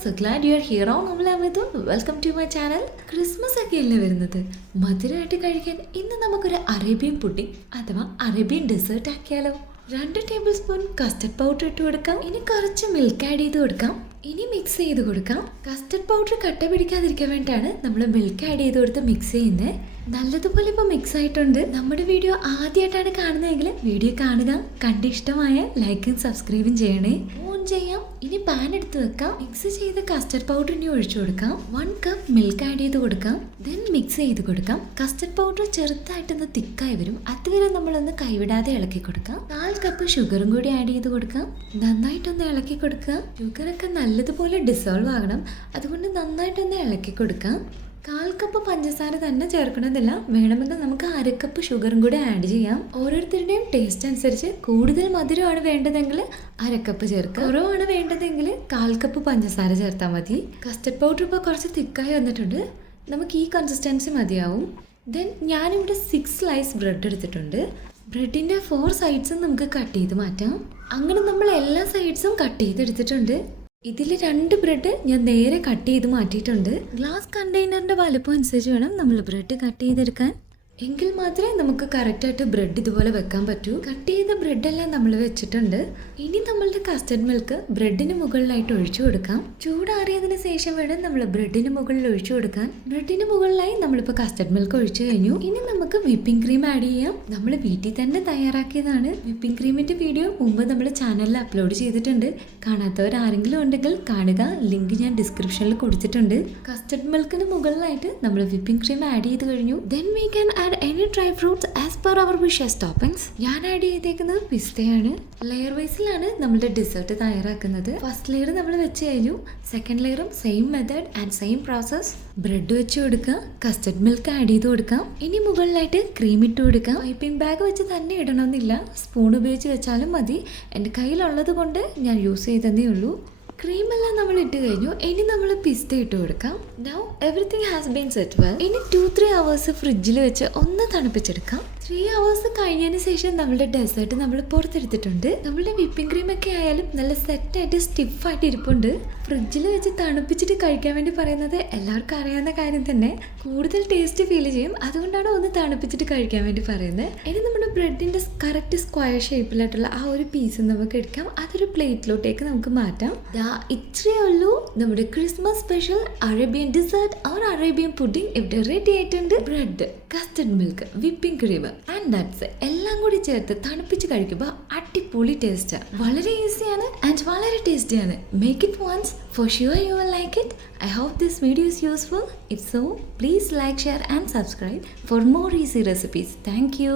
So glad you are here on Amlamidhu. Welcome to my channel. Christmas ഒക്കെ അല്ലേ വരുന്നത്. മധുരമായിട്ട് കഴിക്കാൻ ഇന്ന് നമുക്കൊരു അറേബ്യൻ പുഡിംഗ് അഥവാ അറേബ്യൻ ഡെസേർട്ട് ആക്കിയാലോ. 2 ടേബിൾ സ്പൂൺ കസ്റ്റർഡ് പൗഡർ ഇട്ട് കൊടുക്കാം. ഇനി കുറച്ച് മിൽക്ക് ആഡ് ചെയ്ത് കൊടുക്കാം. ഇനി മിക്സ് ചെയ്ത് കൊടുക്കാം. കസ്റ്റർഡ് പൗഡർ കട്ട പിടിക്കാതിരിക്കാൻ വേണ്ടിയിട്ടാണ് നമ്മൾ മിൽക്ക് ആഡ് ചെയ്ത് കൊടുത്ത് മിക്സ് ചെയ്യുന്നത്. നല്ലതുപോലെ ഇപ്പോൾ മിക്സ് ആയിട്ടുണ്ട്. നമ്മുടെ വീഡിയോ ആദ്യമായിട്ടാണ് കാണുന്നതെങ്കിൽ വീഡിയോ കാണുക, കണ്ട് ഇഷ്ടമായ ലൈക്കും സബ്സ്ക്രൈബും ചെയ്യണേ. ഓൺ ചെയ്യാം. ഇനി പാൻ എടുത്ത് വെക്കാം. മിക്സ് ചെയ്ത് കസ്റ്റർഡ് പൗഡർ ഇനി ഒഴിച്ചു കൊടുക്കാം. 1 കപ്പ് മിൽക്ക് ആഡ് ചെയ്ത് കൊടുക്കാം. ദെൻ മിക്സ് ചെയ്ത് കൊടുക്കാം. കസ്റ്റർഡ് പൗഡർ ചെറുതായിട്ടൊന്ന് തിക്കായി വരും. അതുവരെ നമ്മളൊന്ന് കൈവിടാതെ ഇളക്കി കൊടുക്കാം. 4 കപ്പ് ഷുഗറും കൂടി ആഡ് ചെയ്ത് കൊടുക്കാം. നന്നായിട്ടൊന്ന് ഇളക്കി കൊടുക്കുക. ഷുഗറൊക്കെ നല്ലതുപോലെ ഡിസോൾവ് ആകണം. അതുകൊണ്ട് നന്നായിട്ടൊന്ന് ഇളക്കി കൊടുക്കാം. 1/4 കപ്പ് പഞ്ചസാര തന്നെ ചേർക്കണമെന്നില്ല. വേണമെങ്കിൽ നമുക്ക് 1/2 കപ്പ് ഷുഗറും കൂടി ആഡ് ചെയ്യാം. ഓരോരുത്തരുടെയും ടേസ്റ്റ് അനുസരിച്ച് കൂടുതൽ മധുരമാണ് വേണ്ടതെങ്കിൽ 1/2 കപ്പ് ചേർക്കുക. കുറവാണ് വേണ്ടതെങ്കിൽ 1/4 കപ്പ് പഞ്ചസാര ചേർത്താൽ മതി. കസ്റ്റർഡ് പൗഡർ ഇപ്പോൾ കുറച്ച് തിക്കായി വന്നിട്ടുണ്ട്. നമുക്ക് ഈ കൺസിസ്റ്റൻസി മതിയാവും. ദെൻ ഞാനിവിടെ 6 സ്ലൈസ് ബ്രെഡ് എടുത്തിട്ടുണ്ട്. ബ്രെഡിൻ്റെ 4 സൈഡ്സും നമുക്ക് കട്ട് ചെയ്ത് മാറ്റാം. അങ്ങനെ നമ്മൾ എല്ലാ സൈഡ്സും കട്ട് ചെയ്തെടുത്തിട്ടുണ്ട്. ഇതിൽ 2 ബ്രെഡ് ഞാൻ നേരെ കട്ട് ചെയ്ത് മാറ്റിയിട്ടുണ്ട്. ഗ്ലാസ് കണ്ടെയ്നറിൻ്റെ വലുപ്പം അനുസരിച്ച് വേണം നമ്മൾ ബ്രെഡ് കട്ട് ചെയ്തെടുക്കാൻ. എങ്കിൽ മാത്രമേ നമുക്ക് കറക്റ്റായിട്ട് ബ്രെഡ് ഇതുപോലെ വെക്കാൻ പറ്റൂ. കട്ട് ചെയ്ത ബ്രെഡെല്ലാം നമ്മൾ വെച്ചിട്ടുണ്ട്. ഇനി നമ്മളുടെ കസ്റ്റർഡ് മിൽക്ക് ബ്രെഡിന് മുകളിലായിട്ട് ഒഴിച്ചു കൊടുക്കാം. ചൂടാറിയതിന് ശേഷം വേണം നമ്മൾ ബ്രെഡിന് മുകളിൽ ഒഴിച്ചു കൊടുക്കാൻ. ബ്രെഡിന് മുകളിലായി നമ്മളിപ്പോൾ കസ്റ്റർഡ് മിൽക്ക് ഒഴിച്ചു കഴിഞ്ഞു. ഇനി നമുക്ക് വിപ്പിംഗ് ക്രീം ആഡ് ചെയ്യാം. നമ്മൾ വീട്ടിൽ തന്നെ തയ്യാറാക്കിയതാണ്. വിപ്പിംഗ് ക്രീമിൻ്റെ വീഡിയോ മുമ്പ് നമ്മൾ ചാനലിൽ അപ്ലോഡ് ചെയ്തിട്ടുണ്ട്. കാണാത്തവർ ആരെങ്കിലും ഉണ്ടെങ്കിൽ കാണുക. ലിങ്ക് ഞാൻ ഡിസ്ക്രിപ്ഷനിൽ കൊടുത്തിട്ടുണ്ട്. കസ്റ്റർഡ് മിൽക്കിന് മുകളിലായിട്ട് നമ്മൾ വിപ്പിംഗ് ക്രീം ആഡ് ചെയ്ത് കഴിഞ്ഞു. Then we can any dry fruits as per our wishes toppings. ഞാൻ ആഡ് ചെയ്തേക്കുന്നത് പിസ്തയാണ്. ലെയർ വൈസിലാണ് നമ്മുടെ ഡെസേർട്ട് തയ്യാറാക്കുന്നത്. ഫസ്റ്റ് ലെയർ നമ്മൾ വെച്ച് കഴിഞ്ഞു. സെക്കൻഡ് ലെയറും same method and same process. Bread വെച്ച് കൊടുക്കുക. കസ്റ്റർഡ് മിൽക്ക് ആഡ് ചെയ്ത് കൊടുക്കാം. ഇനി മുകളിലായിട്ട് ക്രീം ഇട്ട് കൊടുക്കാം. പൈപ്പിംഗ് ബാഗ് വെച്ച് തന്നെ ഇടണമെന്നില്ല. സ്പൂൺ ഉപയോഗിച്ച് വെച്ചാലും മതി. എൻ്റെ കയ്യിലുള്ളത് കൊണ്ട് ഞാൻ യൂസ് ചെയ്തതേ ഉള്ളൂ. ക്രീമെല്ലാം നമ്മൾ ഇട്ട് കഴിഞ്ഞു. ഇനി നമ്മൾ പിസ്ത ഇട്ട് കൊടുക്കാം. Now everything has been set well. ഇനി 2-3 അവേഴ്സ് ഫ്രിഡ്ജിൽ വെച്ച് ഒന്ന് തണുപ്പിച്ചെടുക്കാം. 3 അവേഴ്സ് കഴിഞ്ഞതിന് ശേഷം നമ്മുടെ ഡെസേർട്ട് നമ്മൾ പുറത്തെടുത്തിട്ടുണ്ട്. നമ്മുടെ വിപ്പിംഗ് ക്രീം ഒക്കെ ആയാലും നല്ല സെറ്റായിട്ട് സ്റ്റിഫായിട്ട് ഇരിപ്പുണ്ട്. ഫ്രിഡ്ജിൽ വെച്ച് തണുപ്പിച്ചിട്ട് കഴിക്കാൻ വേണ്ടി പറയുന്നത് എല്ലാവർക്കും അറിയാവുന്ന കാര്യം തന്നെ. കൂടുതൽ ടേസ്റ്റ് ഫീൽ ചെയ്യും. അതുകൊണ്ടാണ് ഒന്ന് തണുപ്പിച്ചിട്ട് കഴിക്കാൻ വേണ്ടി പറയുന്നത്. ഇനി നമ്മുടെ ബ്രെഡിൻ്റെ കറക്റ്റ് സ്ക്വയർ ഷേപ്പിലായിട്ടുള്ള ആ ഒരു പീസ് നമുക്ക് എടുക്കാം. അതൊരു പ്ലേറ്റിലോട്ടേക്ക് നമുക്ക് മാറ്റാം. ഇത്രയേ ഉള്ളൂ നമ്മുടെ Christmas special Arabian dessert or Arabian pudding ഇവിടെ റെഡി ആയിട്ടുണ്ട്. Bread, custard milk, whipping cream and nuts എല്ലാം കൂടി ചേർത്ത് തണുപ്പിച്ച് കഴിക്കുമ്പോൾ അടിപൊളി ടേസ്റ്റാണ്. വളരെ ഈസിയാണ് ആൻഡ് വളരെ ടേസ്റ്റിയാണ്. Make it once. For sure you will like it. I hope this video is useful. If so, please like, share and subscribe for more easy recipes. Thank you.